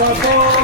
Hasta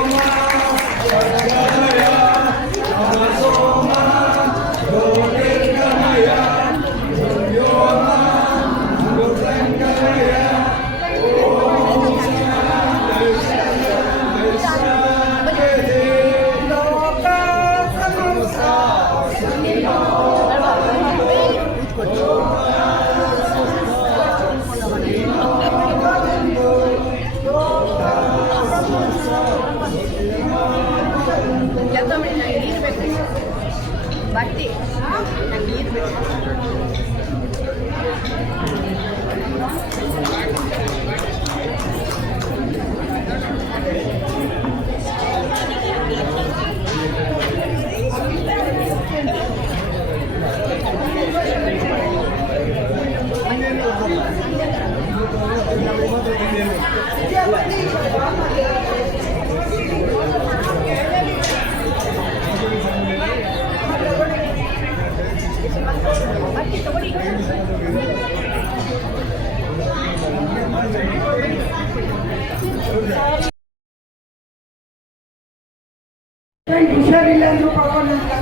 ಹುಷಾರಿಲ್ಲ ಅಂದ್ರೂ ಪರವಾಗಿಲ್ಲ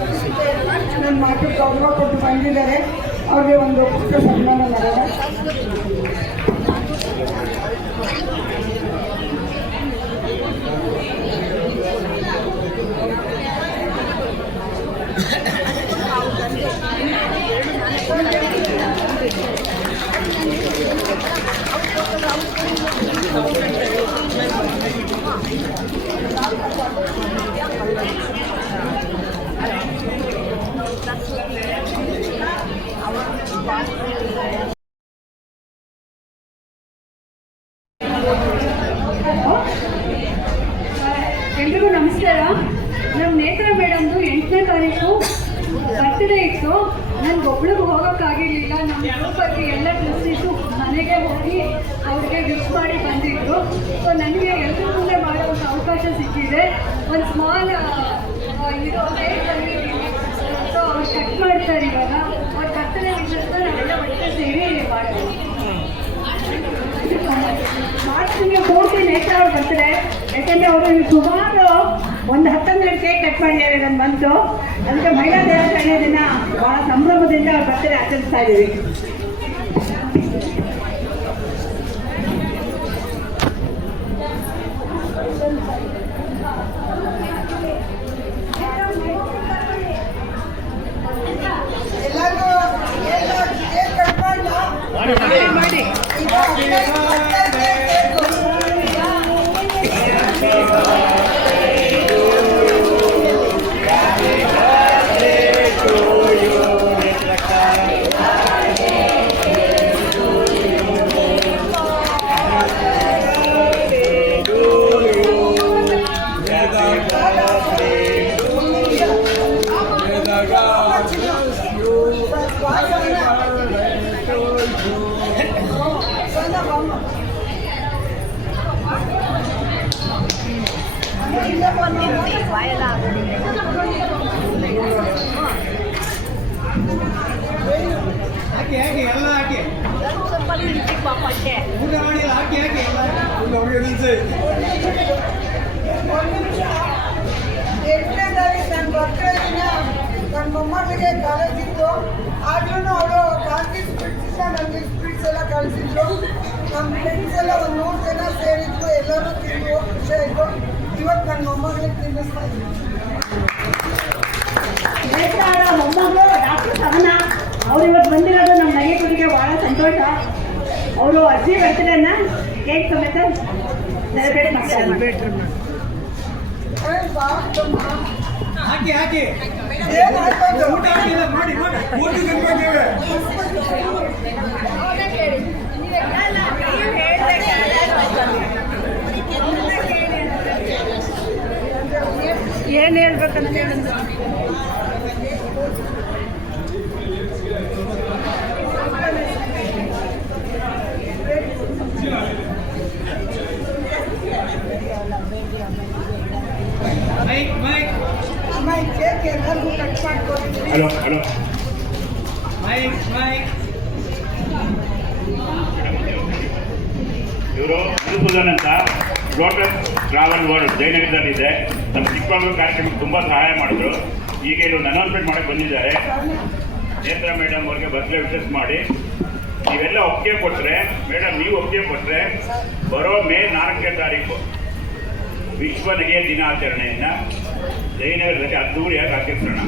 ನನ್ನ ಮಾತು ಗೌರವ ಕೊಟ್ಟು ಬಂದಿದ್ದಾರೆ. ಅವ್ರಿಗೆ ಒಂದು ಸನ್ಮಾನ ಮಾಡೋಣ. ಎಲ್ರಿಗೂ ನಮಸ್ಕಾರ. ನಮ್ಮ ನೇತ್ರ ಮೇಡಮ್ದು ಎಂಟನೇ ತಾರೀಕು ಬರ್ತ್ಡೇ ಇತ್ತು. ನನ್ಗೆ ಒಬ್ಳಿಗೆ ಹೋಗೋಕ್ಕಾಗಿರ್ಲಿಲ್ಲ. ನಮ್ಮ ಗ್ರೂಪಲ್ಲಿ ಎಲ್ಲ ಟ್ರಸ್ಟೀಸು ಮನೆಗೆ ಹೋಗಿ ಅವ್ರಿಗೆ ವಿಶ್ ಮಾಡಿ ಬಂದಿದ್ರು. ಸೊ ನನಗೆ ಎಲ್ಲರ ಮುಂದೆ ಮಾಡೋ ಒಂದು ಅವಕಾಶ ಸಿಕ್ಕಿದೆ. ಒಂದು ಸ್ಮಾಲ್ ಇದು ಸೊ ಅವ್ರು ಕಟ್ ಮಾಡ್ತಾರೆ ಇವಾಗ. ಮಾರ್ಚ್ಗೆ ಪೂರ್ತಿ ನೇತ್ರ ಅವ್ರು ಬರ್ತಾರೆ ಯಾಕಂದ್ರೆ ಅವರು ಸುಮಾರು ಒಂದು ಹತ್ತೊಂದು ಕೇಕ್ ಕಟ್ ಮಾಡಿದ್ದಾರೆ ನನ್ನ ಬಂತು ಅದಕ್ಕೆ ಮಹಿಳಾ ದಿನಾಚರಣೆ ದಿನ ಬಹಳ ಸಂಭ್ರಮದಿಂದ ಅವ್ರು ಬರ್ತಾರೆ ಆಚರಿಸ್ತಾ ಇದ್ದೀವಿ Marty. ಹಾಕಿ. ಊಟ ಮಾಡಿಲ್ಲ ಹಾಕಿ ಹಾಕಿ. ತಾರೀಕು ನನ್ನ ಬರ್ತ್ಡೇ ದಿನ ನನ್ನ ಮೊಮ್ಮಗಳಿಗೆ ಕಾಲೇಜ್ ಇತ್ತು ಆದ್ರೂ ಅವಳು ಕಾಂತಿ ಸ್ಪಿಟ್ಸ್ ನನಗೆ ಸ್ಪಿಟ್ಸ್ ಎಲ್ಲ ಕಳಿಸಿದ್ರು ನಮ್ಮ ಫ್ರೆಂಡ್ಸ್ ಎಲ್ಲ ಒಂದು ನೂರು ಜನ ಸೇರಿದ್ರು ಎಲ್ಲರೂ ತಿಂದು ಖುಷಿ ಆಯಿತು. ಇವತ್ತು ನನ್ನ ಮೊಮ್ಮಗಳಿಗೆ ತಿನ್ನಿಸ್ತಾ ಇದ್ದೀನಿ. ಮೊಮ್ಮಗಳು ಡಾಕ್ಟರ್ ಸಹನ ಅವ್ರು ಇವತ್ತು ಬಹಳ ಸಂತೋಷ ಅವರು ಅಜ್ಜಿ ಬರ್ತ್ಡೇನ ಕೇಕ್ ಸಮೇತ ಸೆಲೆಬ್ರೇಟ್ ಮಾಡ್ತಾರೆ. ಹಾಕಿ ಹಾಕಿ? ಊಟ ಮಾಡಿ ಮಾಡಿ ಊಟ ತಿನ್ಬೇಕೇವೆ ಏನು ಹೇಳ್ಬೇಕಂತ ಹೇಳಿದ್ರು ಮೈಕ್ ಮೈಕ್ ಅಮ್ಮ ಕೇಕ್ ಎಲ್ಲರಿಗೂ ಕಟ್ ಮಾಡ್ಕೊಡ್ತೀವಿ ಹಲೋ ಹಲೋ ಮೈಕ್ ಮೈಕ್ ಇವರು ಮಧುಸೂದನ್ ಅಂತ ಲೋಟಸ್ ಟ್ರಾವೆಲ್ ವರ್ಲ್ಡ್ ಜಯನಗರದಲ್ಲಿದೆ. ನಮ್ಮ ಚಿಕ್ಕಮಗಳೂರು ಕಾರ್ಯಕ್ರಮಕ್ಕೆ ತುಂಬ ಸಹಾಯ ಮಾಡಿದ್ರು. ಈಗ ಇವರು ಅನೌನ್ಸ್ಮೆಂಟ್ ಮಾಡಕ್ಕೆ ಬಂದಿದ್ದಾರೆ. ನೇತ್ರ ಮೇಡಮ್ ಅವ್ರಿಗೆ ಬರ್ತ್ಡೇ ವಿಶಸ್ ಮಾಡಿ. ನೀವೆಲ್ಲ ಒಪ್ಪಿಗೆ ಕೊಟ್ಟರೆ ಮೇಡಮ್ ನೀವು ಒಪ್ಪಿಗೆ ಕೊಟ್ಟರೆ ಬರೋ ಮೇ ನಾಲ್ಕನೇ ತಾರೀಕು. ವಿಶ್ವ ನಗೆಯ ದಿನಾಚರಣೆಯನ್ನ ಜಯನಗರದಲ್ಲಿ ಅದ್ದೂರಿಯಾಗಿ ಆಚರಿಸೋಣ.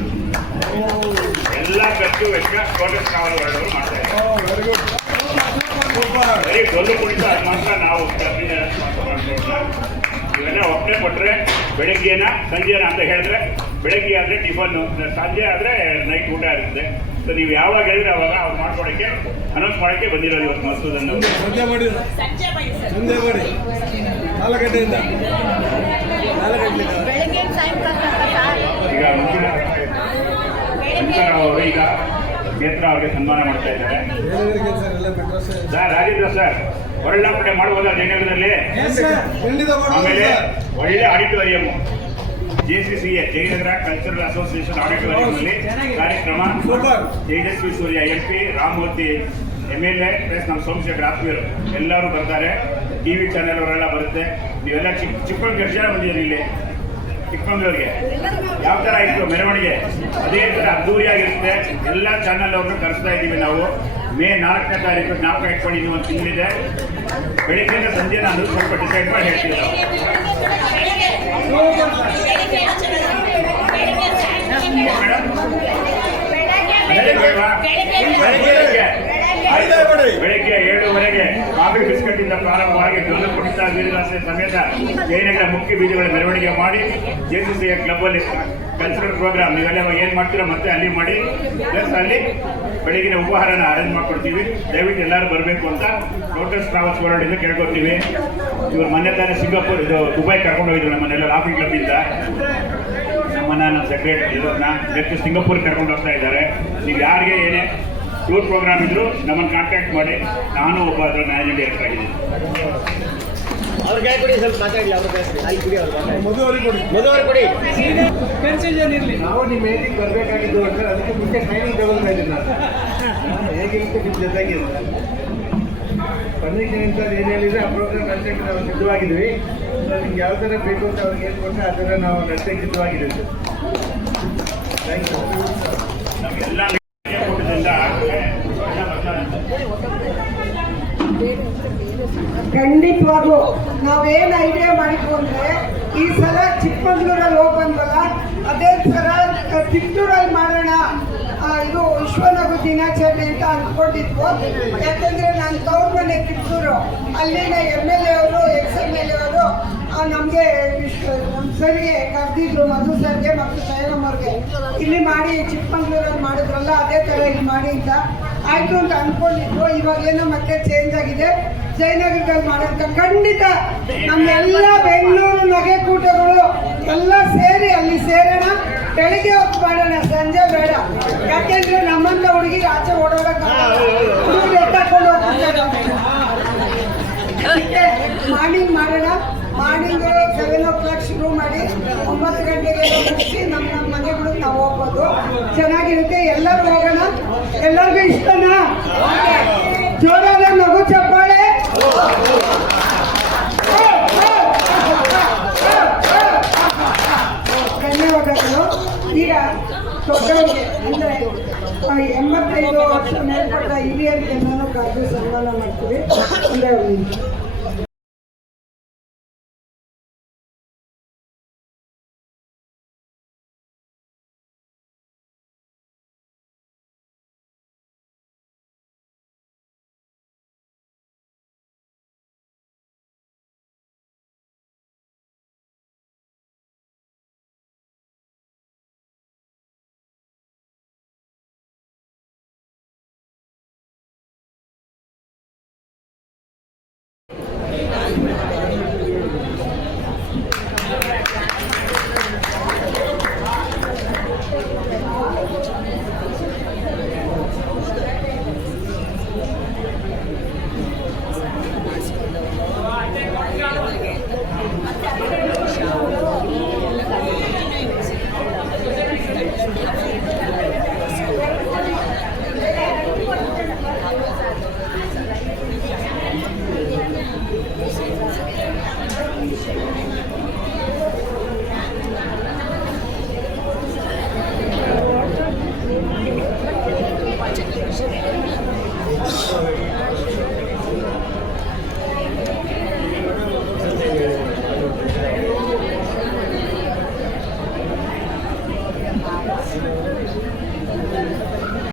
ಎಲ್ಲ ಖರ್ಚು ವೆಚ್ಚ ಕೋಟೆಸ್ ಟ್ರಾವೆಲ್ ಮಾಡ್ತಾರೆ ಮಾಡ್ತಾ ಇದ್ದಾರೆ. ಬರೀ ಗೊಲ್ಲು ಕುಣಿತ ಅದು ಮಾತ್ರ ನಾವು. ಇವೆಲ್ಲ ಒಪ್ಪನೆ ಕೊಟ್ಟರೆ ಬೆಳಗ್ಗೆನ ಸಂಜೆನ ಅಂತ ಹೇಳಿದ್ರೆ ಬೆಳಗ್ಗೆ ಆದರೆ ಟಿಫನ್ ಸಂಜೆ ಆದರೆ ನೈಟ್ ಊಟ ಇರುತ್ತೆ. ಸೊ ನೀವು ಯಾವಾಗ ಹೇಳಿದ್ರೆ ಅವಾಗ ಅವ್ರು ಮಾಡ್ಕೊಡೋಕ್ಕೆ ಅನೌನ್ಸ್ ಮಾಡೋಕ್ಕೆ ಬಂದಿರೋದು ಇವತ್ತು ಮಸೂದನ್ನು. ಸಂಜೆ ಮಾಡಿ. ಸಂಜೆ ಮಾಡಿ. ನಾಲ್ಕು ಗಂಟೆಯಿಂದ ನಾಲ್ಕು ಗಂಟೆಯಿಂದ ಬೆಳಗ್ಗೆ ಸಾಯಂಕಾಲ ತನಕ ಸರ್? ಈಗ ಮುಂದಿನ ಶಂಕರ್ ಅವರು ಈಗ ನೇತ್ರ ಅವರಿಗೆ ಸನ್ಮಾನ ಮಾಡ್ತಾ ಇದ್ದಾರೆ. ಸರ್ ರಾಜೇಂದ್ರ ಸರ್ ಹೊರಳಾಪಡೆ ಮಾಡ್ಬೋದಾ ಜಯನಗರದಲ್ಲಿ ಆಮೇಲೆ ಒಳ್ಳೆ auditorium J C C A Jayanagar cultural association ಆಡಿಟೋರಿಯಂನಲ್ಲಿ ಕಾರ್ಯಕ್ರಮ. Super. Tejasvi Surya M P Ramamurthy M L A plus ನಮ್ಮ ಸೋಮಶೇಖರ್ ಆತ್ಮೀಯರು ಎಲ್ಲರೂ ಬರ್ತಾರೆ. ಟಿವಿ ಚಾನೆಲ್ ಅವರೆಲ್ಲ ಬರುತ್ತೆ. ನೀವೆಲ್ಲ ಚಿಕ್ಕ ಚಿಕ್ಕಮಂಗ್ಳೂರು ಎಷ್ಟು ಜನ ಬಂದಿದ್ದೀರಿ ಇಲ್ಲಿ. ಚಿಕ್ಕಮಂಗ್ಳೂರಿಗೆ. ಯಾವ ಥರ ಇತ್ತು ಮೆರವಣಿಗೆ? ಅದೇ ಥರ ಅದ್ದೂರಿಯಾಗಿರುತ್ತೆ. ಎಲ್ಲ ಚಾನೆಲ್ ಅವ್ರನ್ನ ಕರೆಸ್ತಾ ಇದ್ದೀವಿ ನಾವು. ಮೇ ನಾಲ್ಕನೇ ತಾರೀಕು ಜ್ಞಾಪಕ ಇನ್ನೂ ಒಂದು ತಿಂಗಳಿದೆ. ಬೆಳಿಗ್ಗೆ ಸಂಜೆ ನಾನು ಸ್ವಲ್ಪ ಡಿಸೈಡ್ ಮಾಡಿ ಹೇಳ್ತೀನಿ ನಾವು. ಮೇಡಮ್ ಬೆಳಗ್ಗೆ. ಬೆಳಗ್ಗೆ ಏಳುವರೆಗೆ ಕಾಫಿ ಬಿಸ್ಕೆಟ್ ಇಂದ ಪ್ರಾರಂಭವಾಗಿ ಡೊಳ್ಳು ಕುಣಿತ ವೀರದಾಸೆ ಸಮೇತ ಜಯನಗರ ಮುಖ್ಯ ಬೀದಿಗಳ ಮೆರವಣಿಗೆ ಮಾಡಿ ಜೆಸಿಸಿಯ ಕ್ಲಬ್ ಅಲ್ಲಿ ಕಲ್ಚರಲ್ ಪ್ರೋಗ್ರಾಮ್ ನೀವೆಲ್ಲ ಏನ್ ಮಾಡ್ತೀರೋ ಮತ್ತೆ ಅಲ್ಲಿ ಮಾಡಿ. ಪ್ಲಸ್ ಅಲ್ಲಿ ಬೆಳಗಿನ ಉಪಹಾರನ ಅರೇಂಜ್ ಮಾಡ್ಕೊಡ್ತೀವಿ. ದಯವಿಟ್ಟು ಎಲ್ಲರೂ ಬರಬೇಕು ಅಂತ ಲೋಟಸ್ ಟ್ರಾವೆಲ್ಸ್ ವರ್ಲ್ಡ್ ಕೇಳ್ಕೊತೀವಿ ಇವರು ಮೊನ್ನೆ ತಾನೇ ಸಿಂಗಾಪುರ್, ಇದು ದುಬೈ ಕರ್ಕೊಂಡು ಹೋಗಿದ್ರು ನಮ್ಮನ್ನೆಲ್ಲ ರಾಫಿ ಕ್ಲಬ್ ಇಂದ. ನಮ್ಮನ್ನ ನಮ್ಮ ಸೆಕ್ರೆಟರಿ ನೆಕ್ಸ್ಟ್ ಸಿಂಗಾಪುರ್ ಕರ್ಕೊಂಡು ಹೋಗ್ತಾ ಇದ್ದಾರೆ. ನೀವು ಯಾರಿಗೆ ಏನೇ ಟೂರ್ ಪ್ರೋಗ್ರಾಮ್ ಇದ್ರು ನಮ್ಮನ್ನು ಕಾಂಟ್ಯಾಕ್ಟ್ ಮಾಡಿ. ನಾನು ಒಬ್ಬ ಅದರ ಮ್ಯಾನೇಜಿಂಗ್ ಡೈರೆಕ್ಟರ್ ಆಗಿದ್ದೀನಿ. ಅವ್ರ ಕೈ ಕೊಡಿ ಸ್ವಲ್ಪ ಮಾತಾಡಿ ಅವ್ರ ಕೈ ಅಲ್ಲಿ ಕೊಡಿ ಅವ್ರ ಮದುವೆ ಅವ್ರಿಗೆ ಕೊಡಿ. ಮದುವೆ ಕೊಡಿ. ಕನ್ಫ್ಯೂಷನ್ ಇರಲಿ. ನಾವು ನಿಮ್ಮ ಮೀಟಿಂಗ್ ಬರಬೇಕಾಗಿದ್ದು ಅಂತ ಅದಕ್ಕೆ ಮುಂಚೆ ಟೈಮಿಂಗ್ ತಗೊಳ್ತಾ ಇದ್ದೀನಿ ನಾನು. ಹೇಗಿರುತ್ತೆ ನಿಮ್ಮ ಜೊತೆಗೆ ಪರ್ಮಿಷನ್ ಅಂತ ಏನು ಹೇಳಿದ್ರೆ ಆ ಪ್ರೋಗ್ರಾಮ್ ನಡೆಸಕ್ಕೆ ನಾವು ಸಿದ್ಧವಾಗಿದ್ವಿ. ನಿಮ್ಗೆ ಯಾವ ಥರ ಬೇಕು ಅಂತ ಅವ್ರಿಗೆ ಹೇಳ್ಕೊಟ್ರೆ ಆ ಥರ ನಾವು ನಡೆಸಕ್ಕೆ ಸಿದ್ಧವಾಗಿದ್ದೀವಿ. ಸರ್ ಥ್ಯಾಂಕ್ ಯು ನಮಗೆಲ್ಲ ಖಂಡಿತವಾಗೂ ನಾವೇನ್ ಐಡಿಯಾ ಮಾಡಿದ್ವು ಅಂದ್ರೆ ಈ ಸಲ ಚಿಕ್ಕಮಂಗ್ಳೂರಲ್ಲಿ ಹೋಗಿ ಬಂದ್ವಲ್ಲ ಅದೇ ತರ ಚಿತ್ತೂರಲ್ಲಿ ಮಾಡೋಣ ಇದು ವಿಶ್ವನಗು ದಿನಾಚರಣೆ ಅಂತ ಅಂದ್ಕೊಂಡಿದ್ವು. ಯಾಕಂದ್ರೆ ನಾನು ತವ್ರ ಮನೆ ಕಿತ್ತೂರು, ಅಲ್ಲಿನ ಎಂ ಎಲ್ ಎ ಅವರು ಎಕ್ಸ್ ಎಂ ಎಲ್ ಎ ಅವರು ನಮಗೆ ನಮ್ಮ ಸರ್ಗೆ ಕರೆದಿದ್ರು ಮಧು ಸರ್ಗೆ ಮತ್ತು ಸೈರಮ್ ಇಲ್ಲಿ ಮಾಡಿ ಚಿಕ್ಕಮಂಗ್ಳೂರಲ್ಲಿ ಮಾಡಿದ್ರಲ್ಲ, ಅದೇ ಥರ ಇಲ್ಲಿ ಮಾಡಿ ಅಂತ. ಆಯಿತು ಅಂತ ಅಂದ್ಕೊಂಡಿದ್ರು ಇವಾಗ ಏನೋ ಮತ್ತೆ ಚೇಂಜ್ ಆಗಿದೆ. ಜಯನಗರದಲ್ಲಿ ಮಾಡೋದು ಖಂಡಿತ ನಮ್ಮೆಲ್ಲ ಬೆಂಗಳೂರು ನಗೆಕೂಟಗಳು ಎಲ್ಲ ಸೇರಿ ಅಲ್ಲಿ ಸೇರೋಣ. ಬೆಳಿಗ್ಗೆ ಹೊತ್ತು ಮಾಡೋಣ ಸಂಜೆ ಬೇಡ. ಯಾಕೆಂದ್ರೆ ನಮ್ಮಂತ ಹುಡುಗಿ ಆಚೆ ಎತ್ತಾಕೊಂಡು ಅದಕ್ಕೆ ಮಾರ್ನಿಂಗ್ ಮಾಡೋಣ. ಮಾರ್ನಿಂಗ್ ಸೆವೆನ್ ಓ ಕ್ಲಾಕ್ ಶುರು ಮಾಡಿ ಒಂಬತ್ತು ಗಂಟೆಗೆ ಮುಗಿಸಿ ನಮ್ಮ ನಮ್ಮ ಮನೆಗಳಿಗೆ ನಾವು ಹೋಗ್ಬೋದು. ಚೆನ್ನಾಗಿರುತ್ತೆ. ಎಲ್ಲರೂ ಹೋಗೋಣ. ಎಲ್ಲರಿಗೂ ಇಷ್ಟನಾ? ಜೋರಾದ ನಗು ಚಪ್ಪಾಳೆ ಧನ್ಯವಾದಗಳು ಈಗ ಎಂಬತ್ತೈದು ವರ್ಷ ಮೇಲ್ಪಟ್ಟ ಹಿರಿಯರಿಗೆ ನಾನು ಕರೆದು ಸನ್ಮಾನ ಮಾಡ್ತೀವಿ. ಅಂದರೆ